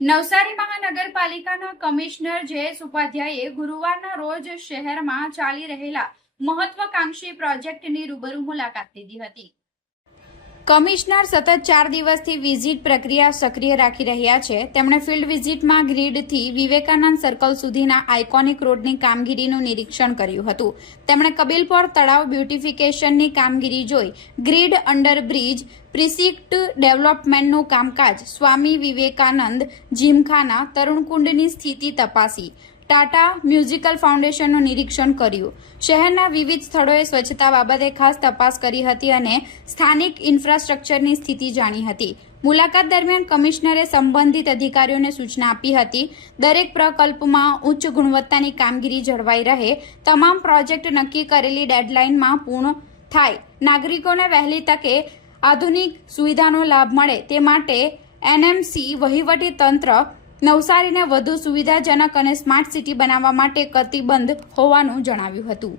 નવસારી મહાનગરપાલિકાના કમિશનર જયેશ ઉપાધ્યાયે ગુરુવારના રોજ શહેરમાં ચાલી રહેલા મહત્વાકાંક્ષી પ્રોજેક્ટની રૂબરૂ મુલાકાત લીધી હતી। કમિશનર સતત 4 દિવસથી વિઝિટ પ્રક્રિયા સક્રિય રાખી રહ્યા છે। તેમણે ફિલ્ડ વિઝિટમાં ગ્રીડથી વિવેકાનંદ સર્કલ સુધીના આઇકોનિક રોડની કામગીરીનું નિરીક્ષણ કર્યું હતું। તેમણે કબીલપોર તળાવ બ્યુટિફિકેશનની કામગીરી જોઈ, ગ્રીડ અંડરબ્રિજ પ્રિસિક્ટ ડેવલપમેન્ટનું કામકાજ, સ્વામી વિવેકાનંદ જીમખાના, તરુણકુંડની સ્થિતિ તપાસી, ટાટા મ્યુઝિકલ ફાઉન્ડેશનનું નિરીક્ષણ કર્યું, શહેરના વિવિધ સ્થળોએ સ્વચ્છતા બાબતે ખાસ તપાસ કરી હતી અને સ્થાનિક ઇન્ફ્રાસ્ટ્રક્ચરની સ્થિતિ જાણી હતી। મુલાકાત દરમિયાન કમિશનરે સંબંધિત અધિકારીઓને સૂચના આપી હતી, દરેક પ્રકલ્પમાં ઉચ્ચ ગુણવત્તાની કામગીરી જળવાઈ રહે, તમામ પ્રોજેક્ટ નક્કી કરેલી ડેડલાઇનમાં પૂર્ણ થાય, નાગરિકોને વહેલી તકે આધુનિક સુવિધાનો લાભ મળે તે માટે એનએમસી વહીવટી તંત્ર નવસારીને વધુ સુવિધાજનક અને સ્માર્ટ સિટી બનાવવા માટે કટિબદ્ધ હોવાનું જણાવ્યું હતું।